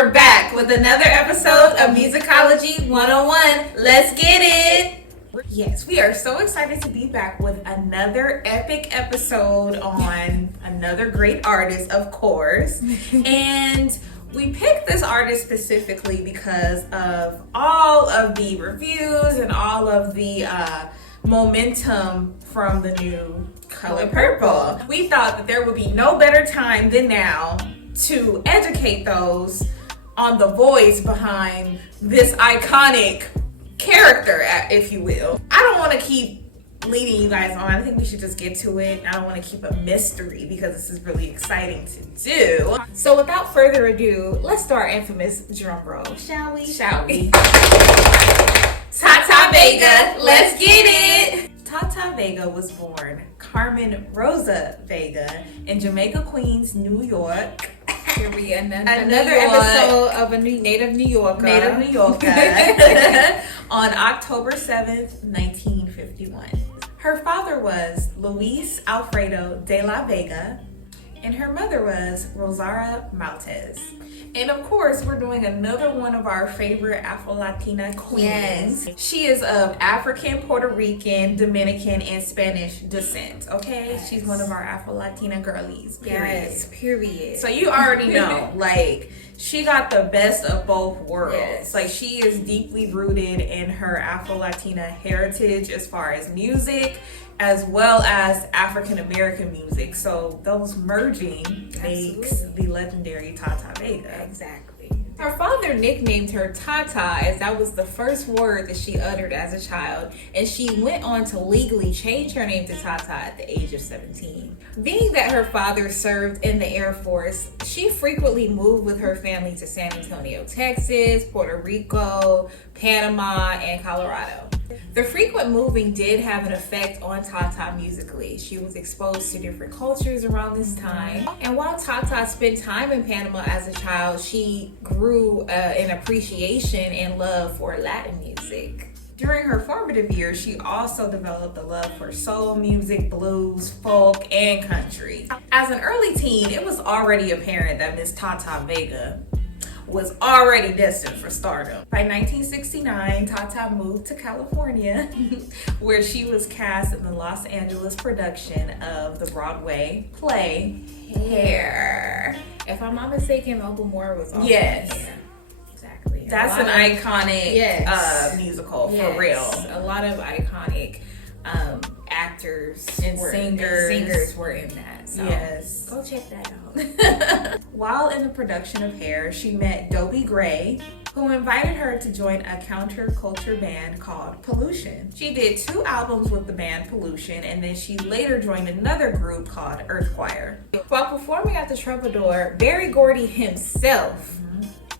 we're back with another episode of Musicology 101. Let's get it! Yes, we are so excited to be back with another epic episode on another great artist, of course. And we picked this artist specifically because of all of the reviews and all of the momentum from the new Color Purple. We thought that there would be no better time than now to educate those on the voice behind this iconic character, if you will. I don't want to keep leading you guys on. I think we should just get to it. I don't want to keep a mystery because this is really exciting to do. So without further ado, let's do our infamous drum roll, shall we? Tata Vega, let's get it! Tata Vega was born Carmen Rosa Vega in Jamaica, Queens, New York. Here we another episode of a native New Yorker. On October 7th, 1951. Her father was Luis Alfredo de la Vega, and her mother was Rosaria Maltez. And of course, we're doing another one of our favorite Afro-Latina queens. Yes. She is of African, Puerto Rican, Dominican, and Spanish descent, okay? Yes. She's one of our Afro-Latina girlies, period. Yes, period. So you already know, like, she got the best of both worlds. Yes. Like, she is deeply rooted in her Afro-Latina heritage as far as music, as well as African-American music. So those merging makes the legendary Tata Vega. Exactly. Her father nicknamed her Tata as that was the first word that she uttered as a child, and she went on to legally change her name to Tata at the age of 17. Being that her father served in the Air Force, she frequently moved with her family to San Antonio, Texas, Puerto Rico, Panama, and Colorado. The frequent moving did have an effect on Tata musically. She was exposed to different cultures around this time. And while Tata spent time in Panama as a child, she grew an appreciation and love for Latin music. During her formative years, she also developed a love for soul music, blues, folk, and country. As an early teen, it was already apparent that Miss Tata Vega was already destined for stardom. By 1969, Tata moved to California, where she was cast in the Los Angeles production of the Broadway play Hair. If I'm not mistaken, Uncle Moore was on. Yes. Yeah, exactly. That's an iconic musical, for real. A lot of iconic actors and singers were in that. So yes. Go check that out. While in the production of Hair, she met Dobie Gray, who invited her to join a counterculture band called Pollution. She did 2 albums with the band Pollution, and then she later joined another group called Earth Choir. While performing at the Troubadour, Berry Gordy himself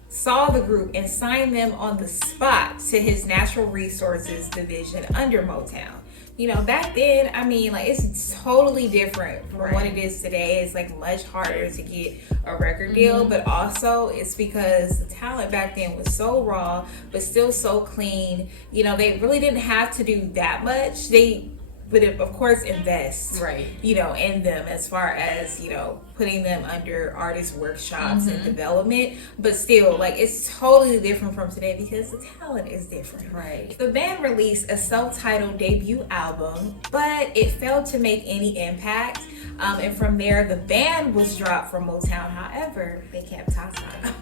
saw the group and signed them on the spot to his Natural Resources division under Motown. You know, back then, I mean, like, it's totally different from what it is today. It's like much harder to get a record deal, but also it's because the talent back then was so raw, but still so clean. You know, they really didn't have to do that much. They would, of course, invest, you know, in them as far as, you know, putting them under artist workshops and development. But still, like, it's totally different from today because the talent is different. Right. The band released a self-titled debut album, but it failed to make any impact. And from there, the band was dropped from Motown. However, they kept Tata.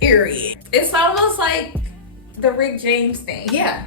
Period. It's almost like the Rick James thing. Yeah.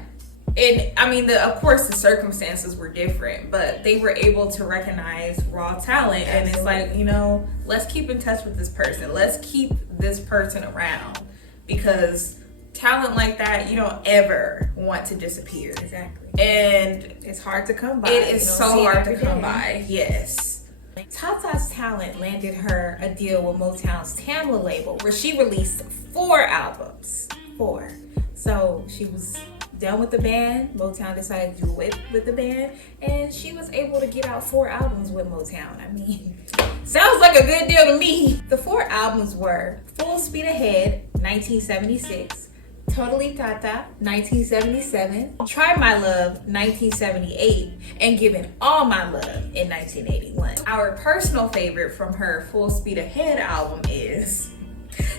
And I mean, of course, the circumstances were different, but they were able to recognize raw talent. Absolutely. And it's like, you know, let's keep in touch with this person. Let's keep this person around, because talent like that, you don't ever want to disappear. Exactly. And it's hard to come by. It is so hard to come by. Yes. Tata's talent landed her a deal with Motown's Tamla label, where she released 4 albums. 4. So she was done with the band. Motown decided to do it with the band, and she was able to get out 4 albums with Motown. I mean, sounds like a good deal to me. The 4 albums were Full Speed Ahead, 1976, Totally Tata, 1977, Try My Love, 1978, and Giving All My Love in 1981. Our personal favorite from her Full Speed Ahead album is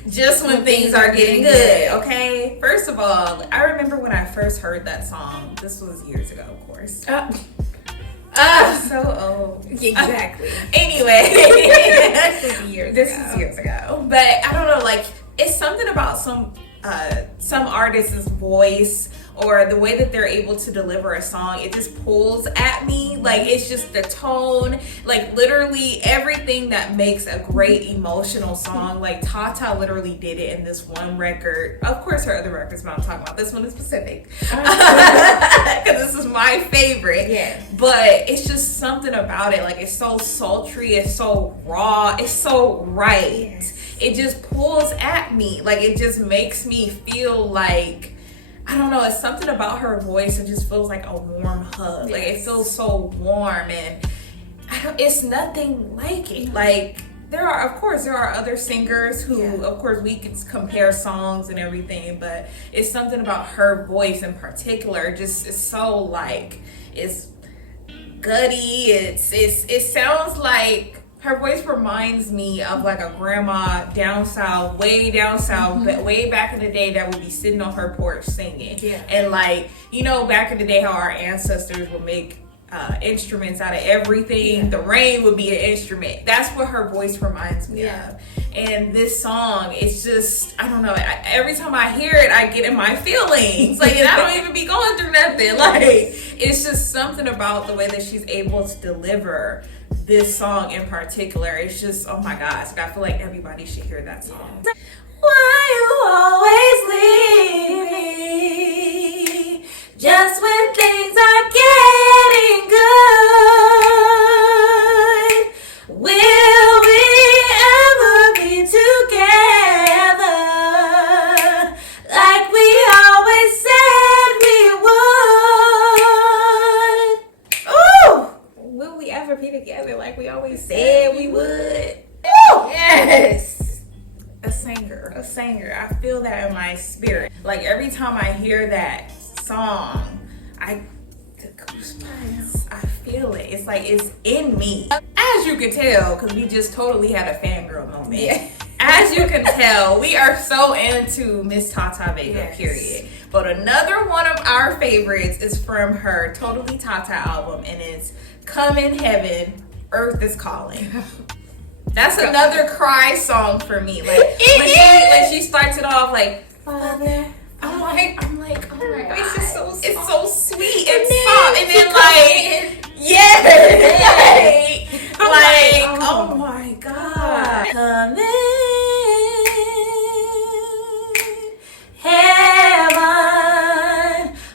Just when things are getting good, okay? First of all, I remember when I first heard that song. This was years ago, of course. So old. Exactly. Anyway. This was years ago. But I don't know, like, it's something about some artist's voice or the way that they're able to deliver a song. It just pulls at me. Like, it's just the tone, like literally everything that makes a great emotional song. Like, Tata literally did it in this one record. Of course, her other records, but I'm talking about this one in specific because this is my favorite. Yeah. But it's just something about it. Like, it's so sultry, it's so raw, it's so right. Yes. It just pulls at me. Like, it just makes me feel like, I don't know, it's something about her voice. It just feels like a warm hug. Like, it feels so warm, and it's nothing like it. Like, there are other singers who, of course, we could compare songs and everything, but it's something about her voice in particular. Just, it's so, like, it's gutty. It sounds like, her voice reminds me of like a grandma down south, way back in the day that would be sitting on her porch singing. Yeah. And like, you know, back in the day how our ancestors would make instruments out of everything. Yeah. The rain would be an instrument. That's what her voice reminds me of. And this song, it's just, I don't know, every time I hear it, I get in my feelings. Like, and I don't even be going through nothing. Like, it's just something about the way that she's able to deliver this song in particular. It's just, oh my gosh, I feel like everybody should hear that song. Why you always leave me just when things are getting good? Will we ever be together like we always said we would? Ooh! Will we ever be together like we always said we would? Ooh! Yes! A singer. I feel that in my spirit. Like, every time I hear that song, the goosebumps. I feel it. It's like it's in me. As you can tell, because we just totally had a fangirl moment. Yeah. As you can tell, we are so into Miss Tata Vega, period. But another one of our favorites is from her Totally Tata album, and it's Come in Heaven, Earth is Calling. That's another cry song for me. Like, when she starts it off like, Father, I'm like, oh my God, It's so soft. it's so sweet and soft, and then like, oh my God, Come in, heaven,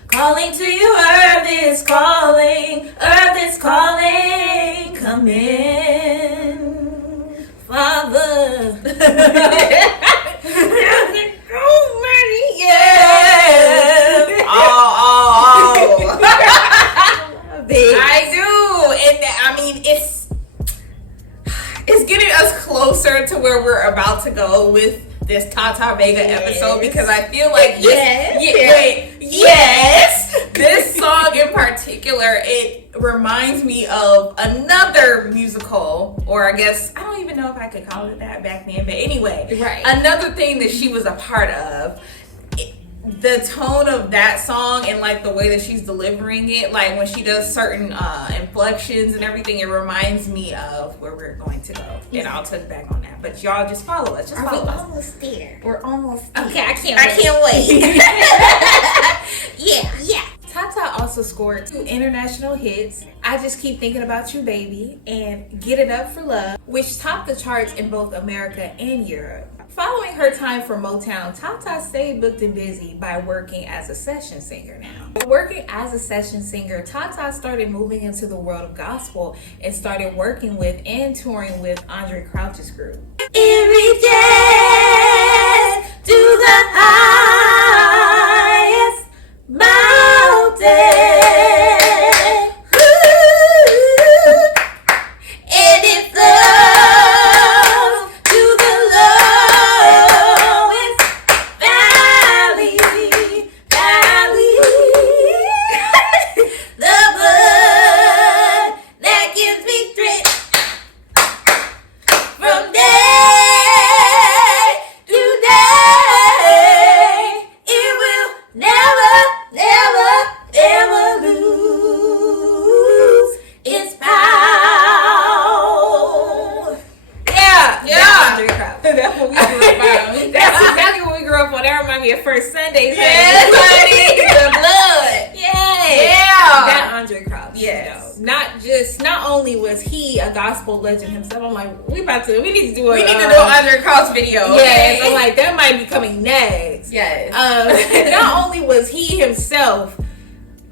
calling to you, earth is calling, come in, Father. I do, and I mean, it's getting us closer to where we're about to go with this Tata Vega episode, because I feel like this song in particular, it reminds me of another musical, or I guess, I don't even know if I could call it that back then, but anyway, another thing that she was a part of. The tone of that song and like the way that she's delivering it, like when she does certain inflections and everything, it reminds me of where we're going to go. And I'll touch back on that. But y'all just follow us. Just follow us. Almost there. We're almost there. Okay, I can't wait. Yeah. Tata also scored 2 international hits, I Just Keep Thinking About You Baby and Get It Up for Love, which topped the charts in both America and Europe. Following her time for Motown, Tata stayed booked and busy by working as a session singer now. Working as a session singer, Tata started moving into the world of gospel and started working with and touring with Andre Crouch's group. It reaches to the highest mountain. And it flows to the lowest valley. The blood that gives me strength from day That's what we grew up on. That's exactly what we grew up on. That reminds me of First Sundays. Yes, honey, the blood. Yeah. That Andre Crouch. Yes. You know, not only was he a gospel legend himself, I'm like, we need to do an Andre Crouch video. Yeah, so like that might be coming next. Yes. Not only was he himself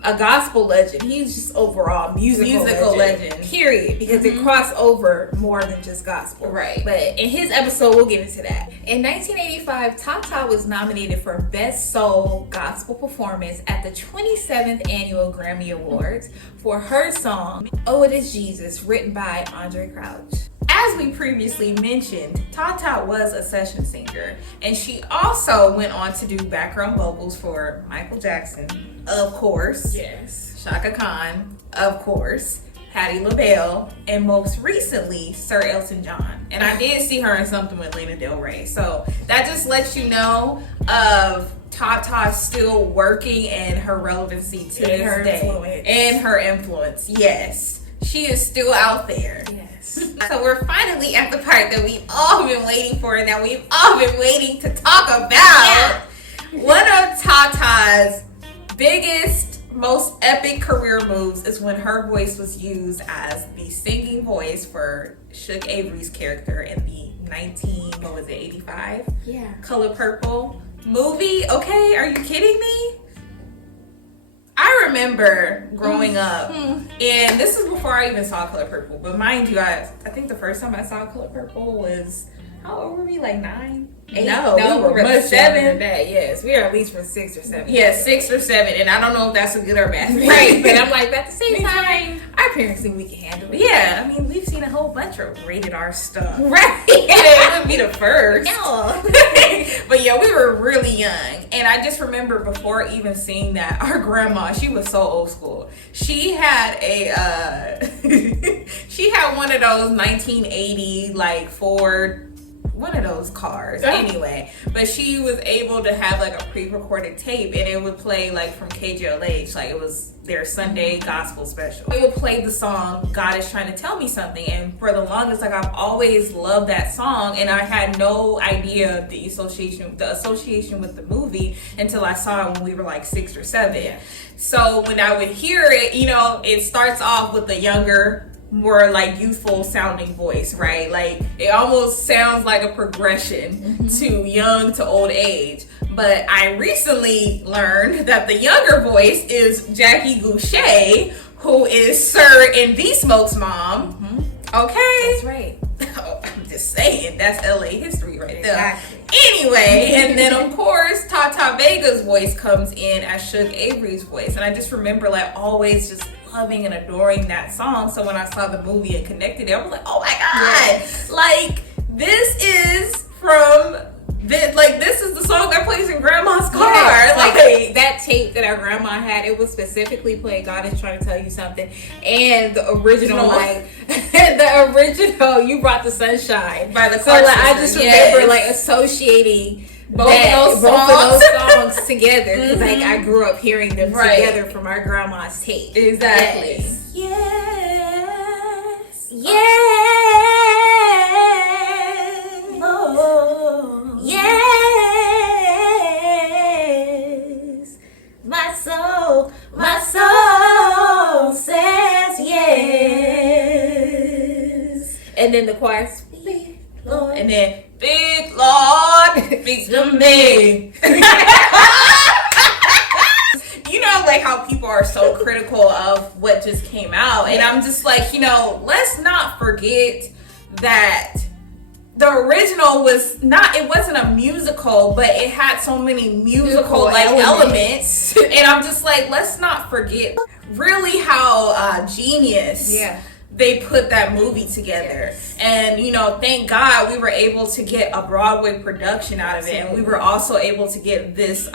a gospel legend, he's just overall musical legend. Period. Because it crossed over more than just gospel. Right. But in his episode, we'll get into that. In 1985, Tata was nominated for Best Soul Gospel Performance at the 27th Annual Grammy Awards for her song, Oh It Is Jesus, written by Andre Crouch. As we previously mentioned, Tata was a session singer, and she also went on to do background vocals for Michael Jackson, of course. Yes. Shaka Khan, of course. Patti LaBelle, and most recently, Sir Elton John. And I did see her in something with Lana Del Rey. So that just lets you know of Tata still working and her relevancy to this day. And her influence, yes. She is still out there. Yes. So we're finally at the part that we've all been waiting for and that we've all been waiting to talk about. Yeah. One of Tata's biggest, most epic career moves is when her voice was used as the singing voice for Shook Avery's character in the 85? Yeah. Color Purple movie. Okay, are you kidding me? I remember growing up, and this is before I even saw Color Purple, but mind you, I think the first time I saw Color Purple was, how old were we, like 9? 8? No, we were much 7. That, yes, we were at least from 6 or 7. Yeah, 6 or 7, and I don't know if that's a good or bad thing. Right, but I'm like, at the same time, our parents think we can handle it. Yeah, I mean, we've seen a whole bunch of rated R stuff. Right. It wouldn't be the first. No. But yeah, we were really young, and I just remember before even seeing that, our grandma, she was so old school. She had she had one of those 1980 like Ford, one of those cars anyway, but she was able to have like a pre-recorded tape, and it would play like from KJLH, like it was their Sunday gospel special. It would play the song God Is Trying to Tell Me Something, and for the longest, like I've always loved that song, and I had no idea the association with the movie until I saw it when we were like 6 or 7. So when I would hear it, you know, it starts off with the younger, more like youthful sounding voice, right? Like it almost sounds like a progression to young to old age. But I recently learned that the younger voice is Jackie Goucher, who is Sir in The Smoke's mom. Okay, That's right. I'm just saying, that's LA history right there. Exactly. Anyway, and then of course Tata Vega's voice comes in as Shook Avery's voice, and I just remember like always just loving and adoring that song. So when I saw the movie and connected it, I was like, oh my god, like this is from this is the song that plays in Grandma's car. Yes, like that tape that our grandma had, it was specifically played God Is Trying to Tell You Something, and the original the original You Brought the Sunshine by the so like, I just remember like associating both of those songs together, because like I grew up hearing them together from our grandma's tape. Exactly. Yes. Oh. Yes. My soul says yes. And then the choir, speak, Lord. And then, big Lord, speak to me. You know, like how people are so critical of what just came out. And I'm just like, you know, let's not forget that the original was not, it wasn't a musical, but it had so many musical like elements. And I'm just like, let's not forget really how genius they put that movie together. And you know, thank God we were able to get a Broadway production out of it, and we were also able to get this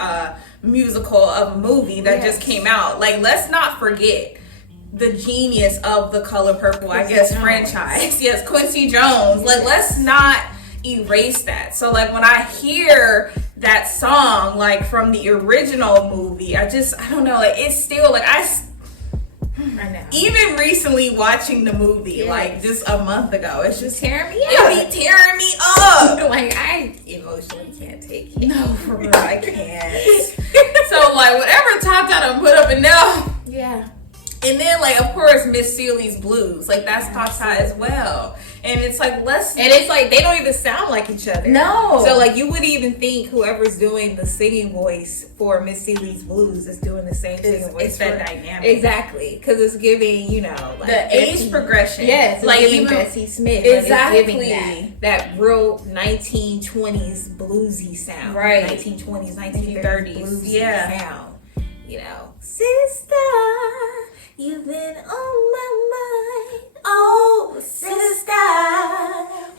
musical of a movie that just came out. Like, let's not forget the genius of the Color Purple, I guess, franchise. Yes, Quincy Jones. Like, let's not erase that. So like when I hear that song like from the original movie, I don't know, like it's still like I know. Even recently watching the movie, like just a month ago, it's just tearing me up. It be tearing me up. Like done put up and down. Yeah. And then, like, of course, Miss Seeley's Blues. Like, that's Tata as well. And it's like, And it's like, they don't even sound like each other. No. So, like, you wouldn't even think whoever's doing the singing voice for Miss Seeley's Blues is doing the same singing voice. It's that dynamic. Exactly. Because it's giving, you know, like the age progression. Yes. It's like, giving even Bessie Smith. Exactly. Like, it's giving that real 1920s bluesy sound. Right. 1920s, 1930s bluesy sound. You know, Sister, you've been on my mind. Oh, sister,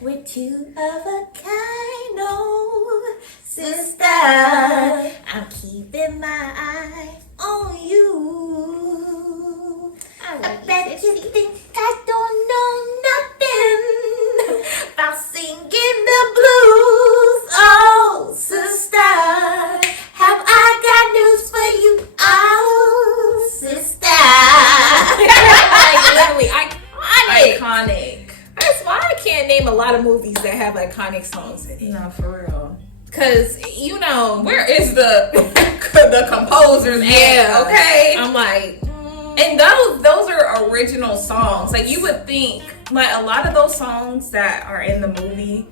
we're two of a kind. Oh, sister, I'm keeping my eye on you. I bet you think I don't know nothing about singing the blues. Oh, sister, have I got news for you? Oh, sister. like, literally, iconic. That's why I can't name a lot of movies that have iconic songs in it. No, for real. Cause you know, Where is the composers? Yeah. Okay. I'm like, and those are original songs. Like, you would think, like, a lot of those songs that are in the movie,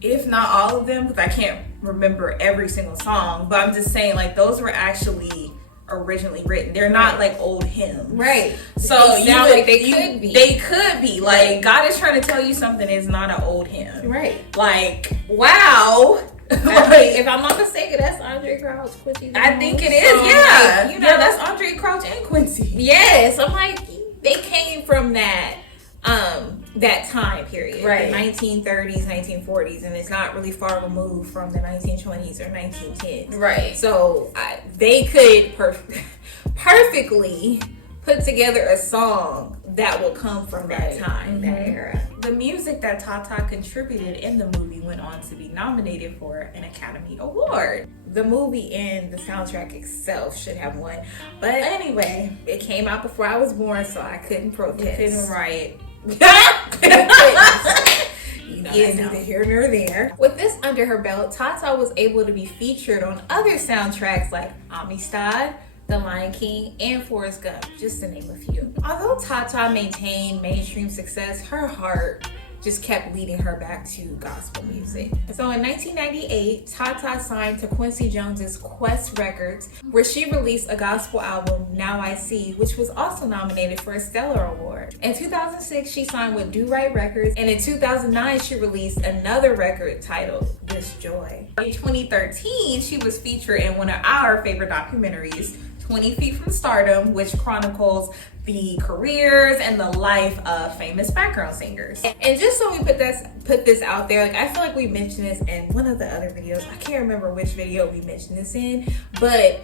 if not all of them, because I can't remember every single song, but I'm just saying, like, those were actually originally written. They're not like old hymns. right. So They sound like they could be. They could be. Like, God is trying to tell you something is not an old hymn. Right. Like, wow. Like, if I'm not mistaken, that's Andre Crouch, Quincy. I think it is. So, Yeah. like, you know, Yeah, that's Andre Crouch and Quincy. yes. I'm like, they came from that time period, Right. the 1930s, 1940s, and it's not really far removed from the 1920s or 1910s. Right. So they could perfectly put together a song that will come from that time, that era. The music that Tata contributed in the movie went on to be nominated for an Academy Award. The movie and the soundtrack itself should have won, but anyway, it came out before I was born, so I couldn't protest. Couldn't write. You know, Yeah, that's no. neither here nor there. With this under her belt, Tata was able to be featured on other soundtracks like Amistad, The Lion King, and Forrest Gump, just to name a few. Although Tata maintained mainstream success, her heart just kept leading her back to gospel music. So in 1998, Tata signed to Quincy Jones's Quest Records, where she released a gospel album, Now I See, which was also nominated for a Stellar Award. In 2006, she signed with Do Right Records, and in 2009, she released another record titled This Joy. In 2013, she was featured in one of our favorite documentaries, 20 Feet from Stardom, which chronicles the careers and the life of famous background singers. And just so we put this out there, like, I feel like we mentioned this in one of the other videos. I can't remember which video we mentioned this in, but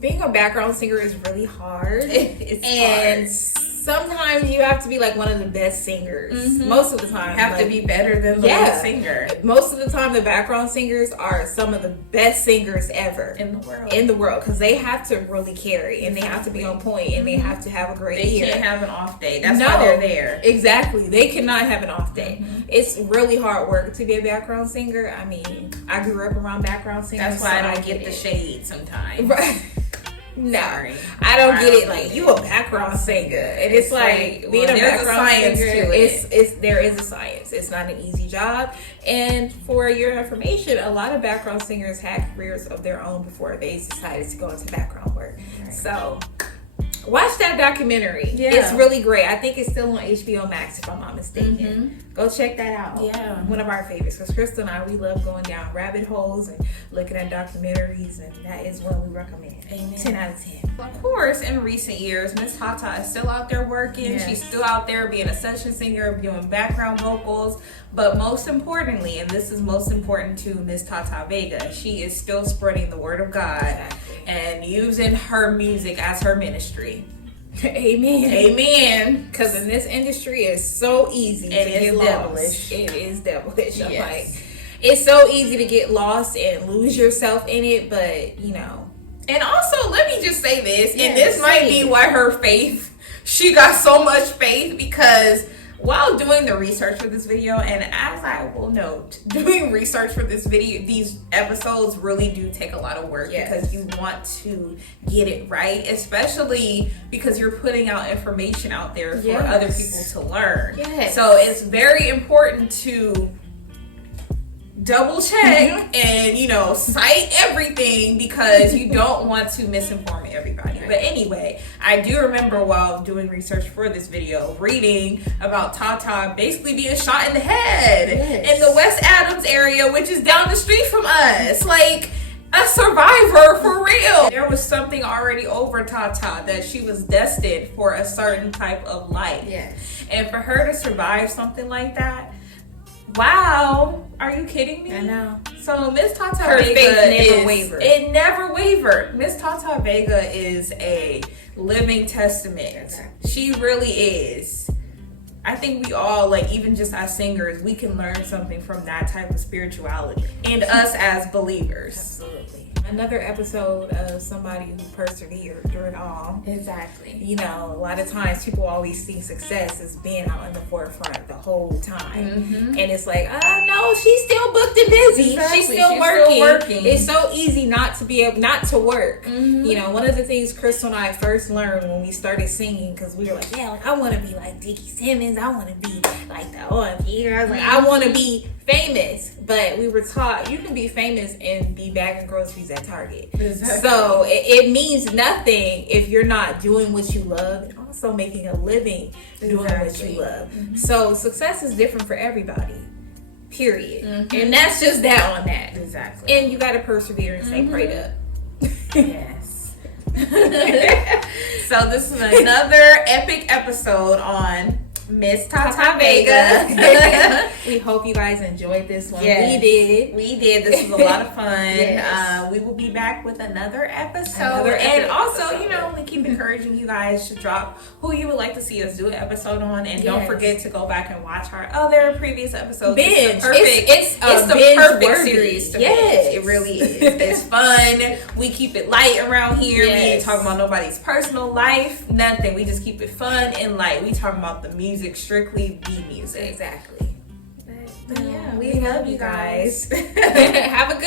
being a background singer is really hard. It's and hard. sometimes you have to be like one of the best singers. Most of the time, You have to be better than the lead singer Most of the time, the background singers are some of the best singers ever in the world. because they have to really carry, and they have to be on point, and they have to have a great They ear. can't have an off day. That's why they're there. Exactly. They cannot have an off day. It's really hard work to be a background singer. I mean, I grew up around background singers. That's why so I don't get the shade sometimes. Right. No, Sorry. I don't get it. don't Like, get you a background singer, and it's like being a there's a background science singer. to it. There is a science. It's not an easy job. And for your information, a lot of background singers had careers of their own before they decided to go into background work. Right. So watch that documentary. Yeah. It's really great. I think it's still on HBO Max, if I'm not mistaken. Go check that out. Yeah. One of our favorites, because Crystal and I, we love going down rabbit holes and looking at documentaries, and that is one we recommend. Amen. 10 out of 10. Of course, in recent years, Miss Tata is still out there working. Yes. She's still out there being a session singer, doing background vocals. But most importantly, and this is most important to Miss Tata Vega, she is still spreading the word of God and using her music as her ministry. Amen. Amen. Because in this industry, it's so easy to It get is lost. devilish. It is devilish. I'm Yes. like, it's so easy to get lost and lose yourself in it, but, you know. And also, let me just say this, Yeah, and this might be why her faith, she got so much faith, because while doing the research for this video, and as I will note, doing research for this video, these episodes really do take a lot of work because you want to get it right, especially because you're putting out information out there for other people to learn. So it's very important to double check and, you know, cite everything because you don't want to misinform everybody. But anyway, I do remember while doing research for this video, reading about Tata basically being shot in the head in the West Adams area, which is down the street from us. Like, a survivor for real. There was something already over Tata, that she was destined for a certain type of life. And for her to survive something like that, wow, are you kidding me? I know. So Miss Tata Her Vega faith never wavered. It never wavered. Miss Tata Vega is a living testament. She really is. I think we all, like, even just as singers, we can learn something from that type of spirituality. And us as believers. Absolutely. Another episode of somebody who persevered through it all. Exactly. You know, a lot of times people always see success as being out in the forefront the whole time. And it's like, no, she's still booked and busy. She's still working. It's so easy not to be able, not to work. You know, one of the things Crystal and I first learned when we started singing, because we were like, yeah, like, I want to be like Dickie Simmons. I want to be like the OMG. I was like, I want to be famous. But we were taught you can be famous and be bagging groceries at Target. So it means nothing if you're not doing what you love and also making a living doing what you love. So success is different for everybody. Period. And that's just that on that. Exactly. And you got to persevere and stay prayed up. Yes. So this is another epic episode on Miss Tata Vega. We hope you guys enjoyed this one. Yes. We did. This was a lot of fun. We will be back with another episode. And also, you know, we keep encouraging you guys to drop who you would like to see us do an episode on. And don't forget to go back and watch our other previous episodes. Binge. It's the perfect series to binge. It really is. It's fun. We keep it light around here. We ain't talking about nobody's personal life. Nothing. We just keep it fun and light. We talking about the music, strictly the music. Exactly. But yeah, we love you guys. Have a